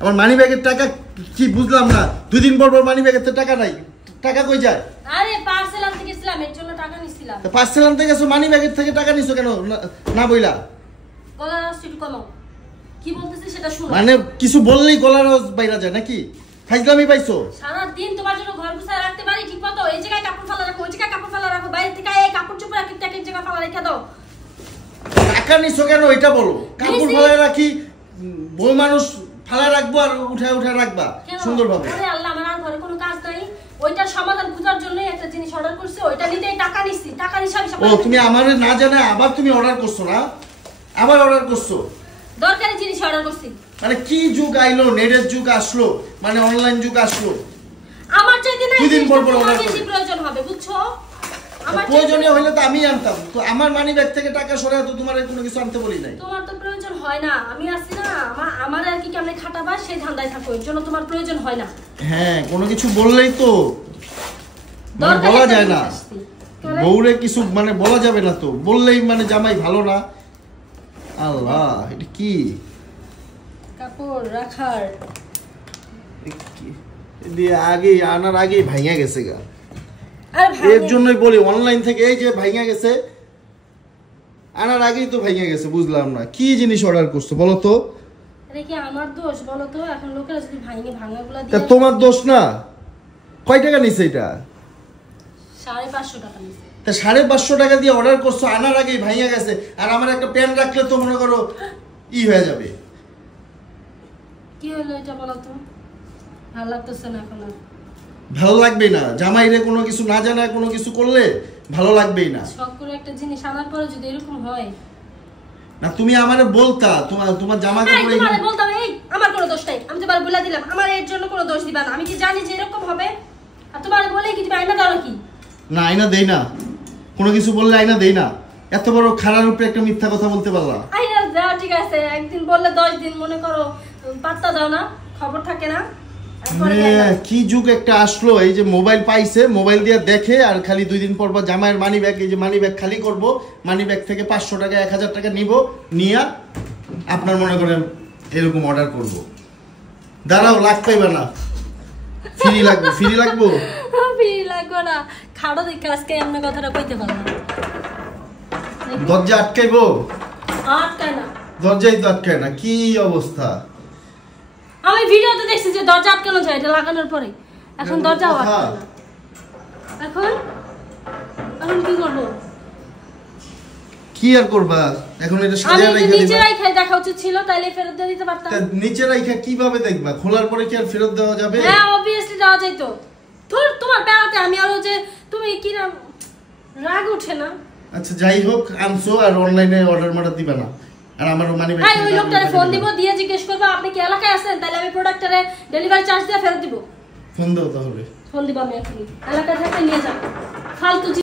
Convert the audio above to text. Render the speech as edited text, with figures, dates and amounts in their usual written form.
আমার মানি ব্যাগের টাকা কি বুঝলাম না, 2 দিন পর পর মানি ব্যাগের তো টাকা নাই, টাকা কই যায়? আরে পার্সেল আনতে গেছিলাম, এর জন্য টাকা নিছিলাম। তো পার্সেল আনতে গেছো, মানি ব্যাগের থেকে টাকা নিছো কেন না বইলা? গলার আওয়াজ একটু কমাও, কি বলতেছিস সেটা শুনো। মানে কিছু বললেই গলার আওয়াজ বাইরা যায় নাকি? ফাইজলামি পাইছো? সারা দিন তোমার জন্য ঘর গুছায় রাখতে পারি ঠিক মতো, এই জায়গায় কাপড় ফেলা রাখো, ওই জায়গায় কাপড় ফেলা রাখো, বাইরে থেকে এই কাপড় চোপড় এক জায়গায় ফেলা রেখে দাও। টাকা নিছো কেন এটা বলো। কাপড় ফেলায় রাখি, বই মানুষ ফেলায় রাখবো আর উঠায় রাখবা সুন্দরভাবে। আরে আল্লাহ, আমার আর ঘরে কোনো কাজ নাই, ওইটার সমাধান খোঁজার জন্য একটা জিনিস অর্ডার করছি, ওইটা নিতেই টাকা নিছি, টাকার হিসাব। ও তুমি আমারে না জানা আবার তুমি অর্ডার করছো না? আবার অর্ডার করছো? দরকারি জিনিস অর্ডার করছি। মানে কি যুগ আইলো, নেটের যুগ আসলো, মানে অনলাইন যুগ আসলো। আমার চাইতে না দুদিন পর পর অর্ডার বেশি প্রয়োজন হবে, বুঝছো? আমার প্রয়োজনীয় হইলে তো আমি আনতাম, তো আমার মানি ব্যাগ থেকে টাকা সরায় তো তোমার কোনো কিছু আনতে বলি নাই। তোমার তো প্রয়োজন হয় না, আমি আছি না, আমার আর কি কেমনে খাটাবা সেই ধান্দায় থাকো, এর জন্য তোমার প্রয়োজন হয় না। হ্যাঁ, কোনো কিছু বললেই তো বলা যায় না, বউরে কিছু মানে বলা যাবে না, তো বললেই মানে জামাই ভালো না। আল্লাহ, এটা কি কাপড় রাখার দিয়ে আগে আনার আগেই ভাঙা গেছে গা। আর এর জন্যই বলি অনলাইন থেকে এই যে ভাঙা গেছে, আনার আগেই তো ভাঙা গেছে। বুঝলাম না কি জিনিস অর্ডার করছো বলো তো। এটা কি আমার দোষ বলো তো? এখন লোকেরা যদি ভাঙাগুলা দিয়ে, তোমার দোষ না। কয় টাকা নিছে এটা? 550 টাকা নিছে। তা 550 টাকা দিয়ে অর্ডার করছো, আনার আগেই ভাঙা গেছে। আর আমার একটা প্যান রাখলে তো মনে করো ই হয়ে যাবে। কি হলো এটা বলো তো? ভালো লাগতেছে না এখন আর। ভালো লাগবেই না, জামাইরে কোনো কিছু না জানায় কোনো কিছু করলে ভালো লাগবেই না। শখ করে একটা জিনিস আনার পরে যদি এরকম হয় না, তুমি আমারে বলতা তোমার জামা কাপড় তোমারে বলতাম এই আমার কোনো দোষ নাই, আমি তোমারে বলে দিলাম, আমার এর জন্য কোনো দোষ দিবা না। আমি কি জানি যে এরকম হবে? আর তোমারে বলে কি তুমি আইনা দাও কি? না, আইনা দেই না, কোনো কিছু বললে আইনা দেই না। এত বড় খারার উপরে একটা মিথ্যা কথা বলতে পারলা? আইনা দাও ঠিক আছে, একদিন বললে 10 দিন মনে করো পাত্তা দাও না, খবর থাকে না। কি যুগ একটা আসলো, এই যে মোবাইল পাইছে, মোবাইল দিয়ে দেখে আর খালি 2 দিন পর পর জামাইয়ের মানি ব্যাগ, এই যে মানি ব্যাগ খালি করব, মানি ব্যাগ থেকে 500 টাকা 1000 টাকা নিব, নিয়া আপনার মনে করেন এরকম অর্ডার করব। দাঁড়াও, লাগ পাইবা না, ফ্রি লাগবে, ফ্রি লাগবো, ফ্রি লাগবে না। খাড়ো দেখে আজকে এমন কথাটা কইতে পারলাম। দরজা আটকাইবো? আটকায় না, দরজাই তো আটকায় না, কি অবস্থা। আমি ভিডিওতে দেখছি যে দরজা আটকানো যায় এটা লাগানোর পরে, এখন দরজাও আটকায় না। এখন কি করব? কি আর করবা এখন? এটা সাজিয়ে আমি রেখে দিবা। নিচে রাখা দেখা উচিত ছিল, তাইলে ফেরত দিয়ে দিতে পারতাম। নিচে রাখা কিভাবে দেখবা? খোলার পরে কি আর ফেরত দেওয়া যাবে? হ্যাঁ, obviously দেওয়া যাইতো। তোমার বেড়াতে আমি আরো যে তুমি কি না রাগ উঠে না। আচ্ছা যাই হোক, আনছো আর অনলাইনে অর্ডার দিবা না, আর আমারও মানি ব্যাগ। ওই লোকটারে ফোন দিব, দিয়ে জিজ্ঞেস করব আপনি কি এলাকায় আছেন, তাহলে আমি প্রোডাক্টটারে ডেলিভারি চার্জ দিয়ে ফেরত দিব। ফোন দাও তাহলে। ফোন দিব আমি এখনই, এলাকায় থাকলে নিয়ে যাও। ফালতু